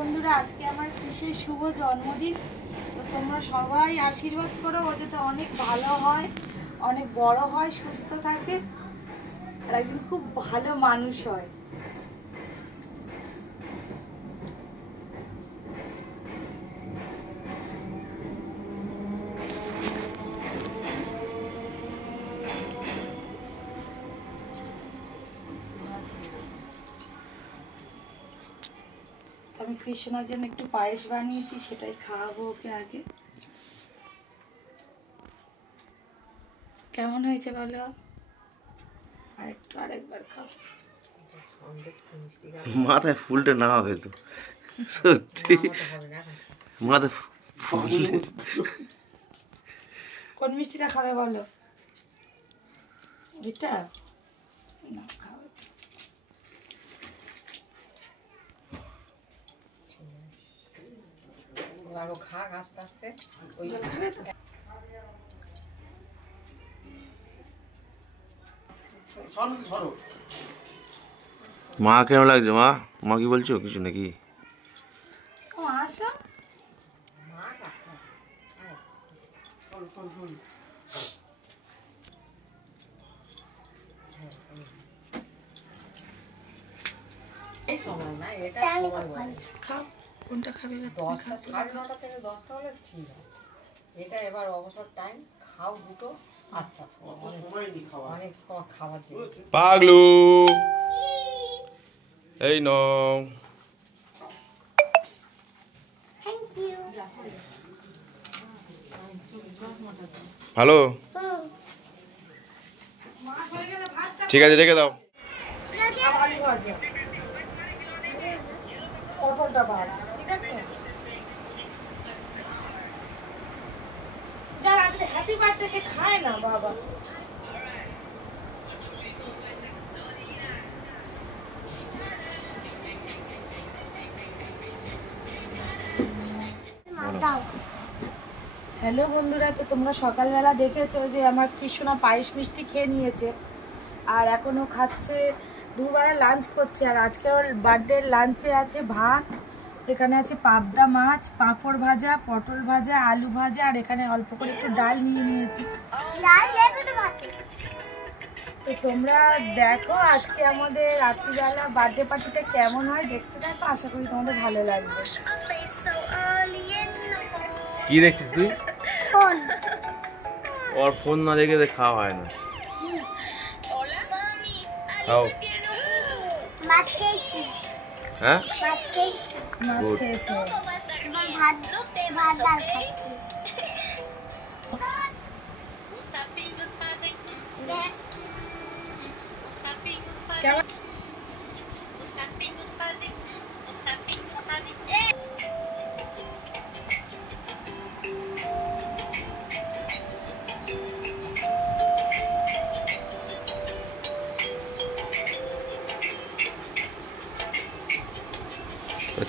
বন্ধুরা, আজকে আমার কৃষির শুভ জন্মদিন। তো তোমরা সবাই আশীর্বাদ করো ও যাতে অনেক ভালো হয়, অনেক বড় হয়, সুস্থ থাকে আর একজন খুব ভালো মানুষ হয়। আমি কৃষ্ণার জন্য একটু পায়েস বানিয়েছি, সেটাই খাওয়াবো ওকে আগে। কেমন হয়েছে বলো? আরেকবার খাও। মাথায় ফুলটা না হবে তো সত্যি, মাথায় ফুল। কোন মিষ্টিটা খাবে বলো? এটা না, খাবে। আস্তে আস্তে খাবে তো? মা কেমন লাগছে? মা কি বলছো? কিছু নাকি? ও আসো। এই সময় না, এটা খাও, কোনটা খাবে? 10টা, 9:30 থেকে 10টা হলে ঠিক আছে। এটা এবার অবসর টাইম, খাও দুটো আস্তে আস্তে, অনেক খাবার দিয়ে পাগলু এই ন। হ্যালো, ঠিক আছে, রেখে দাও। পটলটা বাদ, ঠিক আছে? যার আজকে হ্যাপি বার্থডে সে খায় না বাবা। হ্যালো বন্ধুরা, তো তোমরা সকালবেলা দেখেছো যে আমার কৃষ্ণা পায়েস মিষ্টি খেয়ে নিয়েছে আর এখনো খাচ্ছে, দুবেলা লাঞ্চ করছে। আর আজকে ওর বার্থডে লাঞ্চে আছে ভাত, এখানে আছে পাবদা মাছ, পাঁপড় ভাজা, পটল ভাজা, আলু ভাজা আর এখানে অল্প করে একটু ডাল নিয়ে নিয়েছি। তো তোমরা দেখো আজকে আমাদের রাত্রিবেলা বার্থডে পার্টিটা কেমন হয়, দেখতে দেখো, আশা করি তোমাদের ভালো লাগবে। কি দেখছিস তুই? ওর ফোন না দেখে খাওয়া হয় না। খাও। মাছ খেয়েছি। হ্যাঁ, মাছ খেয়েছি। মাছ খেয়েছে। ভাত ডাল খাচ্ছি। কেমন?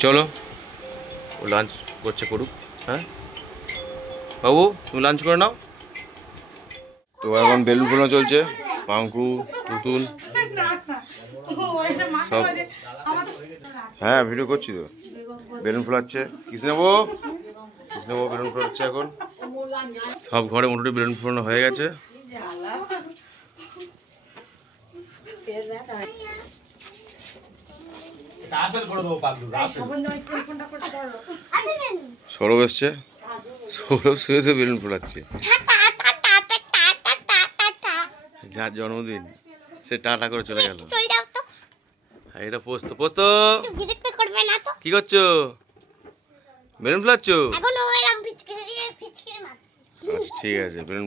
চলো, ও লাঞ্চ করছে, করুক। হ্যাঁ বাবু, তুমি লাঞ্চ করে নাও। তো এখন বেলুন ফোলানো চলছে, পাঙ্কু, তুতুল সব। হ্যাঁ, ভিডিও করছি তো। বেলুন ফোলাচ্ছে কৃষ্ণবাবু, বেলুন ফোলাচ্ছে এখন। সব ঘরে মোটামুটি বেলুন ফোলানো হয়ে গেছে। সৌরভ এসছে, সৌরভ শুয়ে শুয়ে বেলুন ফোলাচ্ছে। যার জন্মদিন সে টাটা করে চলে গেল। এটা পোস্ত, কি করছো? বেলুন ফোলাচ্ছো? আচ্ছা ঠিক আছে, বেলুন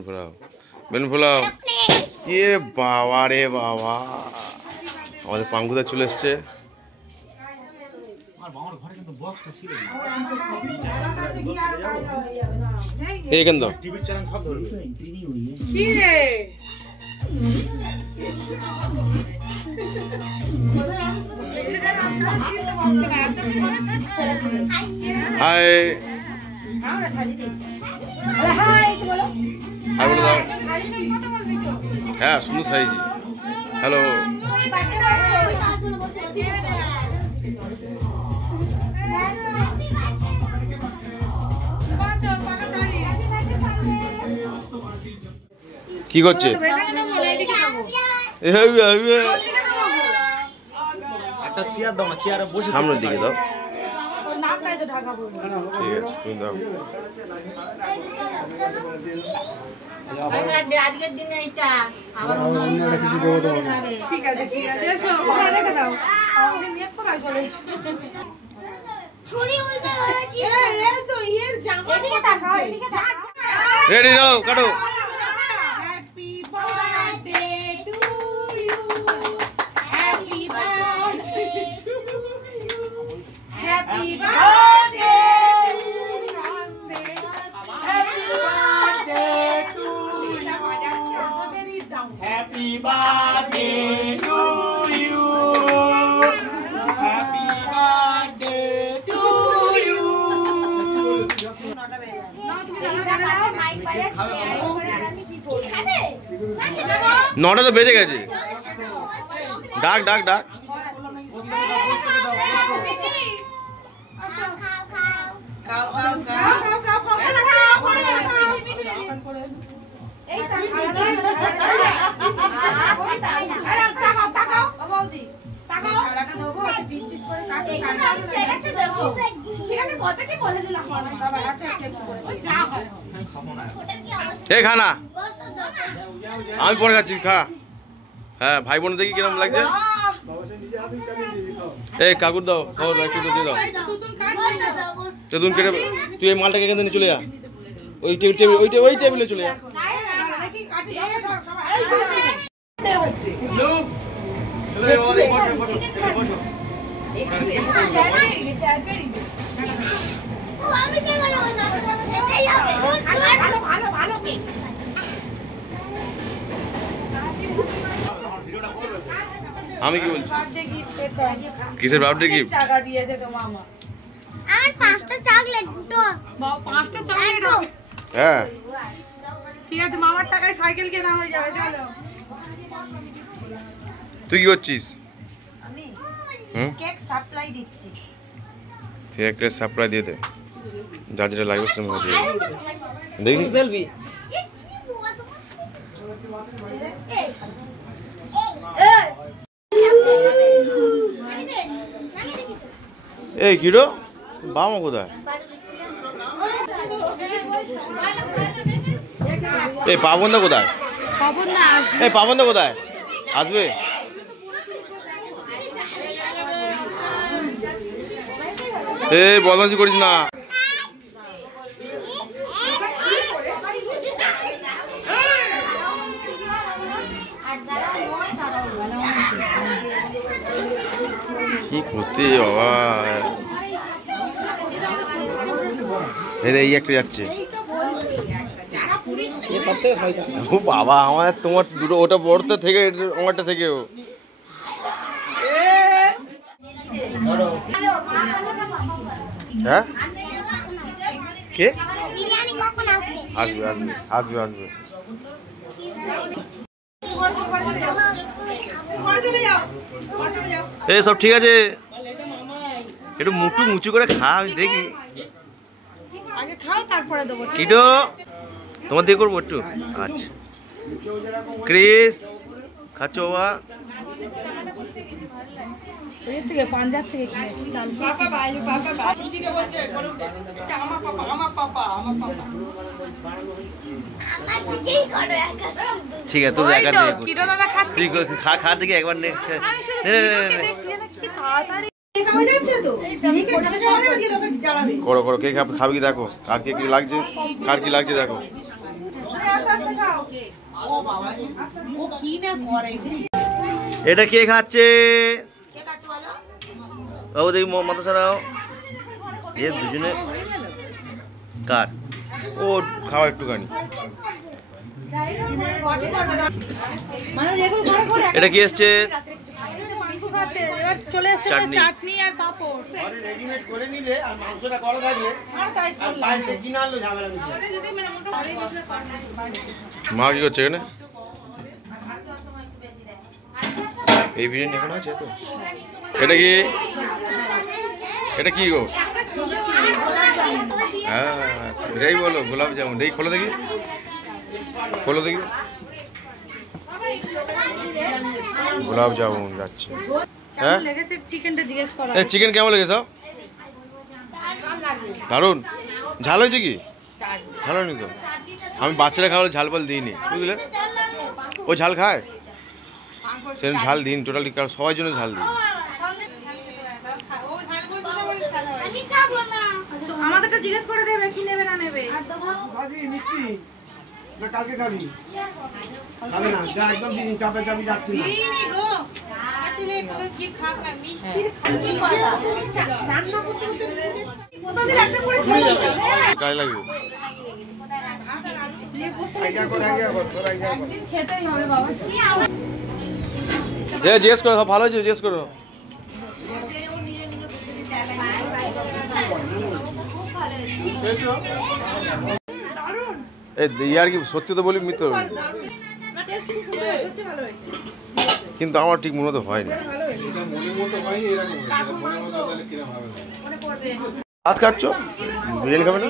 ফোলাও। এ বাবা রে বাবা, আমাদের পাঙ্গুদা চলে এসছে। এইখান তো টিভির চ্যানেল সব ধরবে। কি রে? হাই, হাই বলে দাও। হ্যাঁ, সুন্দর সাইজি। হ্যালো, কি করছে? একটা চেয়ার দাও না, চেয়ারে বসে সামনের দিকে দাও। ঠিক আছে, তুমি দাও। আজকের দিনে এইটা আবার ঠিক আছে ঠিক আছে, এসো রেখে দাও। আমাদের নিয়ে কোথায় চলে এসেছে? ছুরি উল্টে হয়েছে। এই তো এর জামা এদিকে তাকাও, এদিকে তাকাও। রেডি দাও, কাটো। Happy birthday to you, happy birthday to you, happy birthday happy birthday to you, happy birthday to you. নটা তো বেজে গেছে। ডাক ডাক ডাক। এই খানা আমি পরে খাচ্ছি, খা। হ্যাঁ, ভাই বোন দেখি কিরকম লাগছে। এই কাকুর দাও, খাবার একটু দিয়ে দাও। তেতুন কেটে তুই এই মালটাকে এখান থেকে চলে যা, ওই টেবিলে চলে যা। আমি কি বলছি? কিসের বার্থডে গিফট? টাকা দিয়েছে তো মামা। আর 5টা চকলেট, দুটো। 5টা চকলেট। হ্যাঁ ঠিক আছে, মামার টাকায় সাইকেল কেনা হয়ে যাবে। চলো। তুই কি করছিস? আমি হুম, কেক সাপ্লাই দিচ্ছি। তুই একটা সাপ্লাই দিয়ে দে, যা যেটা লাগবে সেটা মনে দিয়ে দেখি। সেলফি এ কি বাবা তোমার? এই কিরো বাবা কোথায়? এই পাবনদা কোথায়? পাবন না আসবে। এই পাবনদা কোথায় আসবে? এই বদমাশি করিস না। কি করতে বাবা? এই একটা যাচ্ছে। সব থেকে শয়তান। ও বাবা, আমার তোমার দুটো, ওটা বড়টা থেকে আমারটা থেকেও। হ্যাঁ কে বিরিয়ানি কখন আসবে? আসবে আসবে আসবে আসবে। এই সব ঠিক আছে, একটু মুখটু মুচু করে খা, আমি দেখি। আগে খাও তারপরে দেবো। কিটো তোমার দিয়ে করবো একটু। আচ্ছা ক্রিস খাচ্ছ বাবা? এর থেকে পাঞ্জাব থেকে কিনেছি। আমার দিকেই করো একা শুধু। ঠিক আছে, তুই একা দিয়ে কিটো দাদা খাচ্ছে। তুই খা খা দেখি একবার নে। আমি শুধু কিটোকে দেখছি না, কি তাড়াতাড়ি করো করো, কে খাবে কি দেখো, কার কে কি লাগছে, কার কি লাগছে দেখো। এটা কে খাচ্ছে বাবু? দেখি মাথা ছাড়াও। এ দুজনে কার? ও খাওয়া একটুখানি। এটা কি এসছে? চলে এসছে চাটনি। চাটনি আর পাপড়। রেডিমেড করে নিলে আর মাংসটা করা থাকলে আর তাই আর বাইরে কিনে আনলো ঝামেলা নেই। মা কি করছে এখানে? এই বিরিয়ানি এখন আছে তো? এটা কি? এটা কি গো? হ্যাঁ এটাই বলো, গোলাপ জামুন। দেখি খোলো দেখি, খোলো দেখি। গোলাপ জামুন যাচ্ছে। কেমন লেগেছে চিকেনটা জিজ্ঞেস করা? এই চিকেন কেমন লেগেছে? দারুন। ঝাল হয়েছে কি? ঝাল হয়নি তো? আমি বাচ্চারা খাওয়ালে ঝাল পাল দিইনি, বুঝলে? ও ঝাল খায়, সেরকম ঝাল দিন টোটালি, কারণ সবার জন্য ঝাল দিন। আমাদেরটা জিজ্ঞেস করে দেবে কি নেবে না নেবে। কালকে খাবি খাবে না, যা একদম দিন চাপে চাপি যাচ্ছি না। গায়ে লাগবে। জিজ্ঞেস করো সব ভালো হয়েছে, জিজ্ঞেস করো। ইয়ার কি সত্যি তো বলি মিথ্যে বলি, কিন্তু আমার ঠিক মনে তো হয়নি। ভাত খাচ্ছ, বিরিয়ানি খাবে না?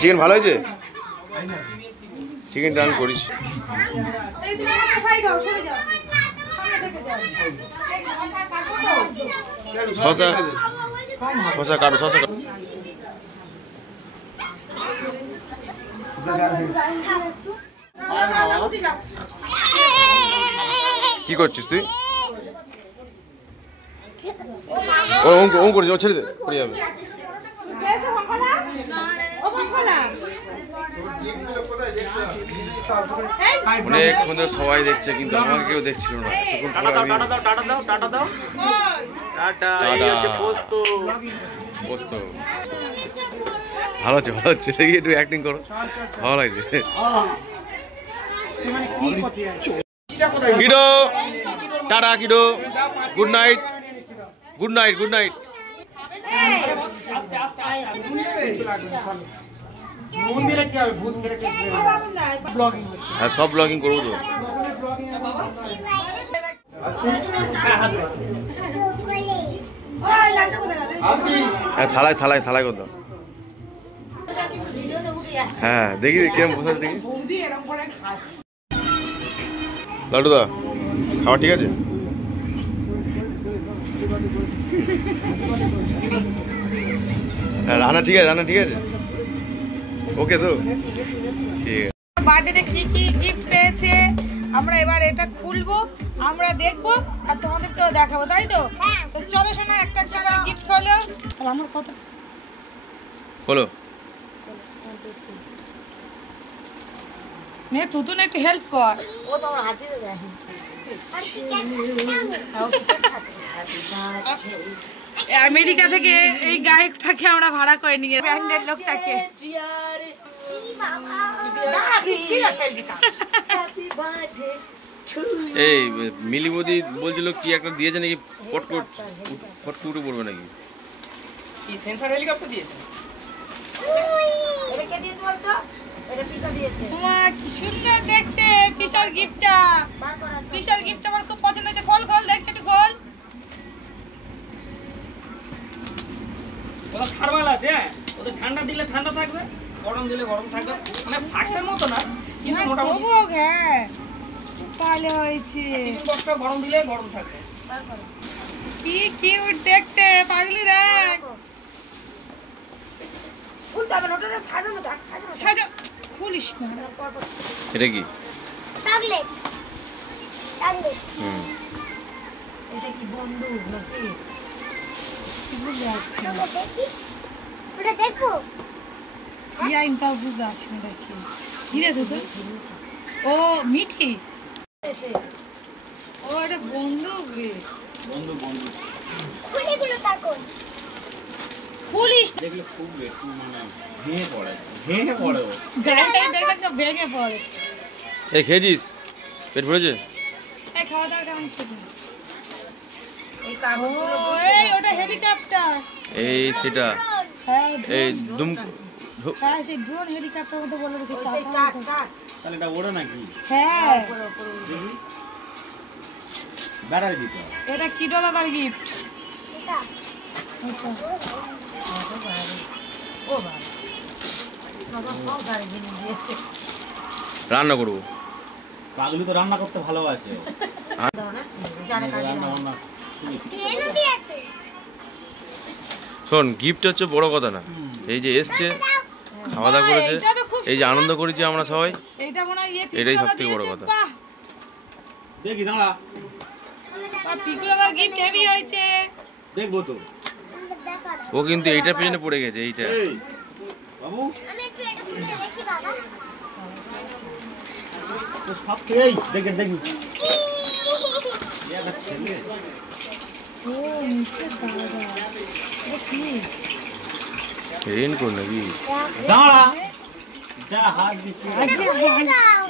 চিকেন ভালো হয়েছে, চিকেনটা আমি করেছি। শসা শসা কাটো, শসা কাটো। কি করছিস তুই? ও ওম করছিস, ও ছেড়ে দে, পড়ে যাবে। অনেকক্ষণ ধরে সবাই দেখছে, কিন্তু আমাকে কেউ দেখছিল না। পোস্ত ভালো হচ্ছে, ভালো হচ্ছে। দেখি একটু অ্যাক্টিং করো, ভালো লাগছে। Kiddo tata, kiddo good night, good night, good night. হ্যাঁ সব ব্লগিং করবো তো। হ্যাঁ থালায় থালায় থালায় করতো। হ্যাঁ দেখি কিরম বসে, দেখি। লাড্ডুদা খাওয়া ঠিক আছে? রান্না ঠিক আছে, রান্না ঠিক আছে, ওকে তো ঠিক আছে। বার্থডেতে কি কি গিফট পেয়েছে আমরা এবার এটা খুলবো, আমরা দেখবো আর তোমাদেরকেও দেখাবো, তাই তো? তো চলো শোনা, একটা একটা গিফট হলো। আর আমার কত হলো মেয়ে, তুতুন একটু হেল্প কর। ও তো আমার হাতিতে দেয়। আমেরিকা থেকে এই গায়কটাকে আমরা ভাড়া করে নিয়ে, ব্র্যান্ডের লোকটাকে। এই মিলি মোদি বলছিল কি একটা দিয়েছে নাকি, ফটকট ফটকুটু পড়বে নাকি? কি সেন্সর হেলিকপ্টার দিয়েছে? এটা কে দিয়েছে বলতো? এটা পিসা দিয়েছে। মা কি সুন্দর দেখতে পিসার গিফটটা, পিসার গিফটটা আমার খুব পছন্দ হয়েছে। খোল খোল দেখতে, একটু খোল। ওটা থার্মাল আছে, ওদের ঠান্ডা দিলে ঠান্ডা থাকবে, গরম দিলে গরম থাকবে, মানে ফাক্সের মতো না, কিন্তু মোটামুটি। হ্যাঁ ভালো হয়েছে। টিফিন বক্সটা গরম দিলে গরম থাকবে। কি কিউট দেখতে, পাগলি দেখ। খুলিস না। এটা কি? চকলেট চকলেট এটা কি বন্দুক নাকি? ওটা দেখো। ইয়াইনটাও বুঝতে পারছি না দেখি। কি রে দুধ? ও মিঠি। ও এটা বন্দুক রে। বন্দুক বন্দুক খুলে দিল তারপর খুলিস দেখলে খুব একটু মানে ভেঙে পড়ে, ভেঙে পড়ে। গাড়িটাই দেখলে তো ভেঙে পড়ে। এই খেয়েছিস? পেট ভরেছে? এই খাওয়া দাওয়া কেমন ছিল? এই কাগজগুলো, এই ওটা হেলিকপ্টার। এই সেটা, হ্যাঁ এই দুম, হ্যাঁ সেই ড্রোন হেলিকপ্টার মতো বলে বসে ওই টাচ টাচ। তাহলে এটা ওড়ে নাকি? হ্যাঁ দেখি ব্যাটারি দিতে। এটা কিটো দাদার গিফট। এটা ওটা ও বাবা, বাবা সব গাড়ি কিনে দিয়েছে। রান্না করবো। পাগলু তো রান্না করতে ভালোবাসে। জানে কাজ রান্না বান্না পেনও দিয়েছে। শোন, গিফট হচ্ছে বড় কথা না, এই যে এসছে খাওয়া দাওয়া করেছে, এইটা তো খুব এই যে আনন্দ করেছি আমরা সবাই, এইটা মনে হয় এটাই সবথেকে বড় কথা। দেখি দাঁড়া, পিকুলাদার গিফট হেভি হয়েছে। দেখবো তো। ও কিন্তু এইটার পেছনে পড়ে গেছে, এইটা। এই বাবু আমি একটু এটা খুলে দেখি বাবা। তো সব এই দেখে দেখি এটা ছেলে। ও নিচে দাদা, এটা কি? রেন কর নাকি? দাঁড়া, যা হাত দিচ্ছি। খুলে দাও।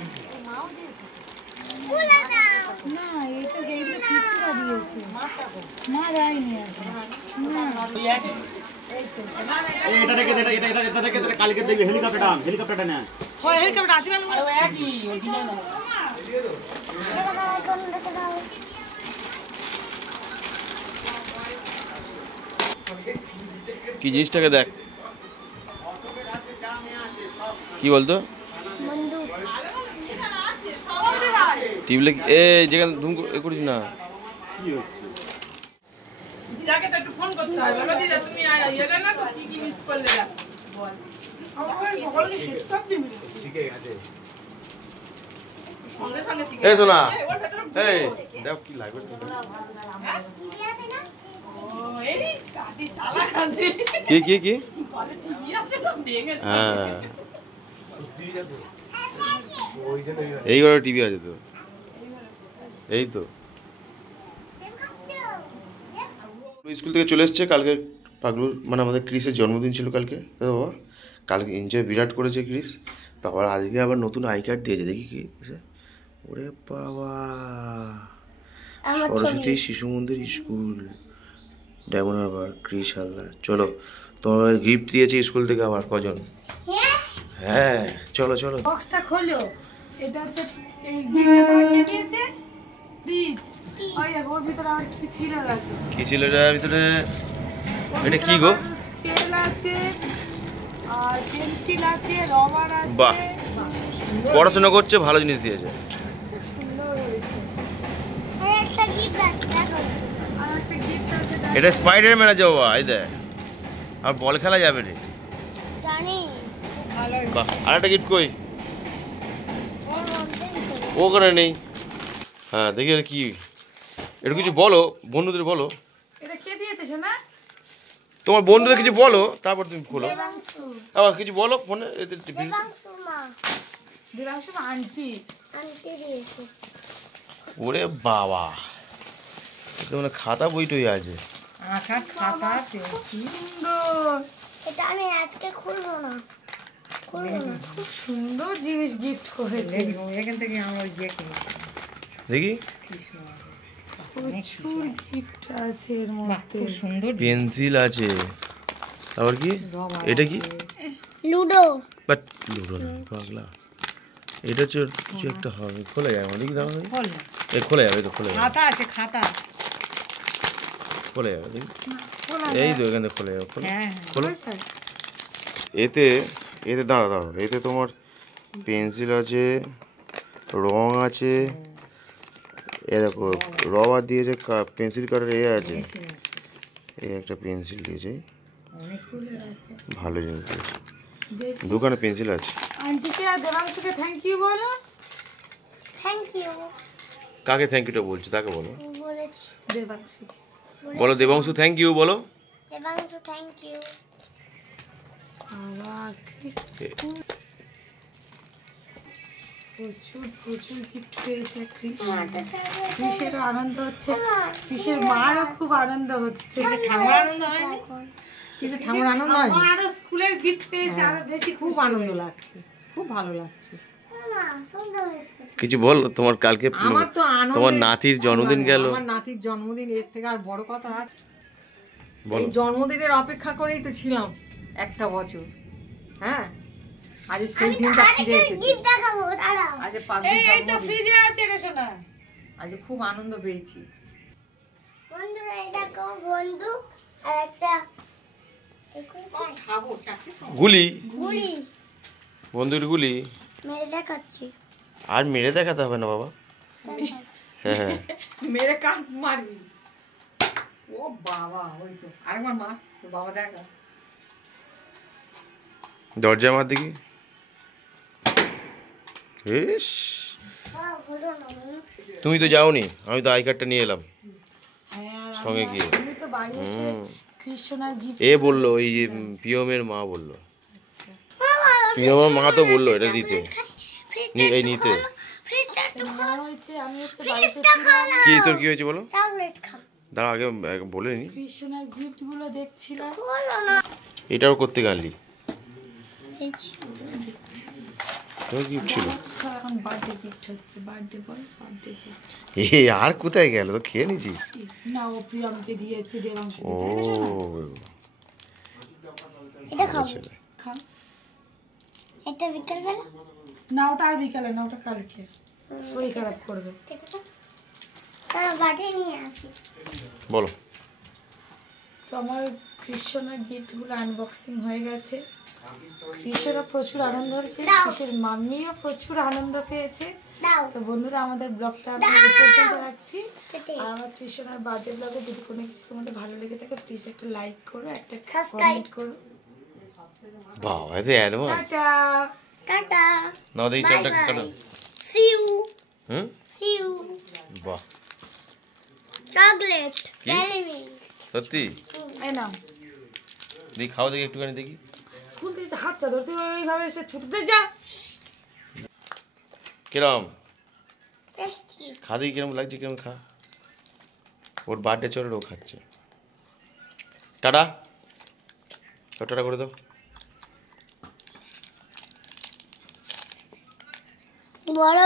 খুলে দাও। না, এটা পিকুলা দিয়েছে। মা দেয়নি এখন। না, এই এটা রেখে দে, এটা রেখে দে, কালকে দেখবি হেলিকপ্টারটা না। হয় হেলিকপ্টার রাতে বেলা আর ও একই ওই ডিজাইন এটা দাও, এখন দেখে দাও। কি জিনিসটাকে দেখ, কি বলতো বন্দুক। টিভলে এ যেখানে ধুম এ করিস না। কি হচ্ছে? দিদাকে তো একটু ফোন করতে হবে। বলো দিদা তুমি এলে না তো কি কি মিস করলে না বল। সঙ্গে সঙ্গে শিখে এই শোনা, ওর ভেতরে এই দেখ কি লাগবে তোর। টিভি আছে না? ও এই সাদি চালাক আছে। কি কি কি? বলে টিভি আছে না ভেঙে হ্যাঁ, এই ঘরে টিভি আছে তো, এই তো। স্কুল থেকে চলে এসছে কালকে, পাগলুর মানে আমাদের ক্রিসের জন্মদিন ছিল কালকে, দাদা বাবা কালকে এনজয় বিরাট করেছে ক্রিস। তারপর আজকে আবার নতুন আই কার্ড দিয়েছে, দেখি কি ওরে বাবা, সরস্বতী শিশু মন্দির school diamond Harbour, Chris Haldar. চলো, তোমার গিফট দিয়েছে স্কুল থেকে আবার কজন? হ্যাঁ চলো চলো। বক্সটা খোলো। এটা হচ্ছে এই গিফটটা তোমার কে দিয়েছে? প্রীত। ওই দেখো ওর ভিতরে আর কি ছিল দেখো। কি ছিল এটার ভিতরে? এটা কি গো? স্কেল আছে আর পেন্সিল আছে, রবার আছে। বাহ, পড়াশোনা করছে, ভালো জিনিস দিয়েছে। খুব সুন্দর হয়েছে। আর একটা গিফট আছে দেখো। আর একটা গিফট আছে এটা স্পাইডারম্যান আছে বাবা, এই দেখ, আর বল খেলা যাবে রে। জানি। বাহ, আর একটা গিফট কই? এর মধ্যে ও করে নেই। হ্যাঁ দেখি এটা কি, এটা কিছু বলো, বন্ধুদের বলো, এটা কে দিয়েছে শোনা? তোমার বন্ধুদের কিছু বলো, তারপর তুমি খোলো। দেবাংশু। আবার কিছু বলো ফোনে। দেবাংশু মা। দেবাংশু আন্টি। আনতে দিয়েছে। ওরে বাবা, এটা মানে খাতা বইটই আছে। আঁকার খাতা সুন্দর, এটা আমি আজকে খুলবো না। খুলবো না। খুব সুন্দর জিনিস গিফট করেছে। এখান থেকে আমরা ইয়ে কিনেছি দেখি প্রচুর গিফট আছে এর মধ্যে। খুব সুন্দর পেন্সিল আছে, তারপর কি এটা কি? লুডো। বাট লুডো না পাগলা, এটা হচ্ছে কিছু একটা হবে, খোলা যাবে না, দেখি দাও দেখি। বল না এই খোলা যাবে, তো খোলা যাবে, খাতা আছে খাতা খোলা যাবে দেখি। এই তো এখানে খোলা যাবে, খোলো হ্যাঁ খোলো। এতে এতে দাঁড়া দাঁড়া, এতে তোমার পেন্সিল আছে, রং আছে, এ দেখো রবার দিয়েছে, পেন্সিল কাটার এ আছে, এই একটা পেন্সিল দিয়েছে, ভালো জিনিস দিয়েছে, দোকানে পেন্সিল আছে। আন্টিকে আর দেবাংশুকে থ্যাংক ইউ বলো। থ্যাংক ইউ কাকে থ্যাংক ইউটা বলছো তাকে বলো, বলেছি। দেবাংশু বলো দেবাংশু থ্যাংক ইউ বলো। Debanshu thank you. আবার প্রচুর প্রচুর গিফট পেয়েছে ক্রিস। ক্রিসেরও আনন্দ হচ্ছে, ক্রিসের মারও খুব আনন্দ হচ্ছে। ঠাকুর আনন্দ হয়নি কিছু ঠাকুর আনন্দ হয়নি আরো স্কুলের গিফট পেয়েছে, আরো বেশি খুব আনন্দ লাগছে খুব ভালো লাগছে মা সুন্দর হয়েছে। কিছু বল, তোমার কালকে আমার তো আনন্দ তোমার নাতির জন্মদিন গেল, আমার নাতির জন্মদিন, এর থেকে আর বড় কথা আর বলো। এই জন্মদিনের অপেক্ষা করেই তো ছিলাম একটা বছর। হ্যাঁ আজ সেই দিনটা ফিরে এসেছে। গিফট দেখাবো দাঁড়াও। আজ এই তো জন্মদিন, ফ্রিজে আছে রে সোনা। আজ খুব আনন্দ পেয়েছি। বন্ধুরা এই দেখো বন্দুক আর একটা খাবো চারটে গুলি, গুলি বন্দুকের গুলি। মেরে দেখাচ্ছি। আর মেরে দেখাতে হবে না বাবা। হ্যাঁ হ্যাঁ মেরে কান মারবি। ও বাবা, ওই তো আরেকবার মার, তো বাবা দেখা। দরজা মার দেখি। ইস, হলো না তুমি তো যাওনি, আমি তো আই কার্ডটা নিয়ে এলাম হ্যাঁ আর সঙ্গে গিয়ে। আমি তো বাড়ি এসে কৃষ্ণনার গিফট এ বললো, ওই যে পিয়মের মা বললো, পিয়মের মা তো বললো এটা দিতে, এই নিতে। ফ্রিজটা একটু নেওয়া হয়েছে। আমি হচ্ছে বাড়িতে ছিলাম, কি তোর কি হয়েছে বলো? চকলেট খাও। দাঁড়া আগে বলে নি। কৃষ্ণনার গিফট গুলো দেখছিলাম। হলো না এটাও করতে গেলি, এই যে, তোর গিফট ছিল। আচ্ছা, এখন বার্থডে গিফট হচ্ছে। Birthday boy, birthday gift. এ আর কোথায় গেল, তো খেয়ে নিছিস? না, ও প্রিয়মকে দিয়েছে, দেবাংশু ও এটা খাও। খান। এটা বিকেল বেলা না, ওটা আর বিকালে না, ওটা কালকে। শরীর খারাপ করবে। কেটে দাও। তারা বাটি নিয়ে আসি। বলো। তো আমার কৃষ্ণনার গিফটগুলো আনবক্সিং হয়ে গেছে। কৃষ্ণরা প্রচুর আনন্দ হয়েছে, কৃষ্ণের মাম্মিও প্রচুর আনন্দ পেয়েছে। দাও তো বন্ধুরা, আমাদের ব্লগটা আমি এই পর্যন্ত রাখছি। কেটে আর আমার কৃষ্ণনার বার্থডে ব্লগে যদি কোনো কিছু তোমাদের ভালো লেগে থাকে, প্লিজ একটা লাইক করো, একটা Subscribe. কমেন্ট করো। বাবা এত অ্যাডভান্স। টাটা। টাটা না দেখি বাই চারটা কেন? Bye see you hmm, see you বাহ চকলেট কি? ডেয়ারি মিল্ক সত্যি? এই নাও। দেখি খাও দেখি একটুখানি দেখি। স্কুল থেকে হাতটা ধরতে ওইভাবে এসে ছুটতে যা। কিরম টেস্টি খা দেখি, কিরম লাগছে, কিরম খা। ওর বার্থডে চলে, ও খাচ্ছে। টাটা, টাটা করে দাও। বড়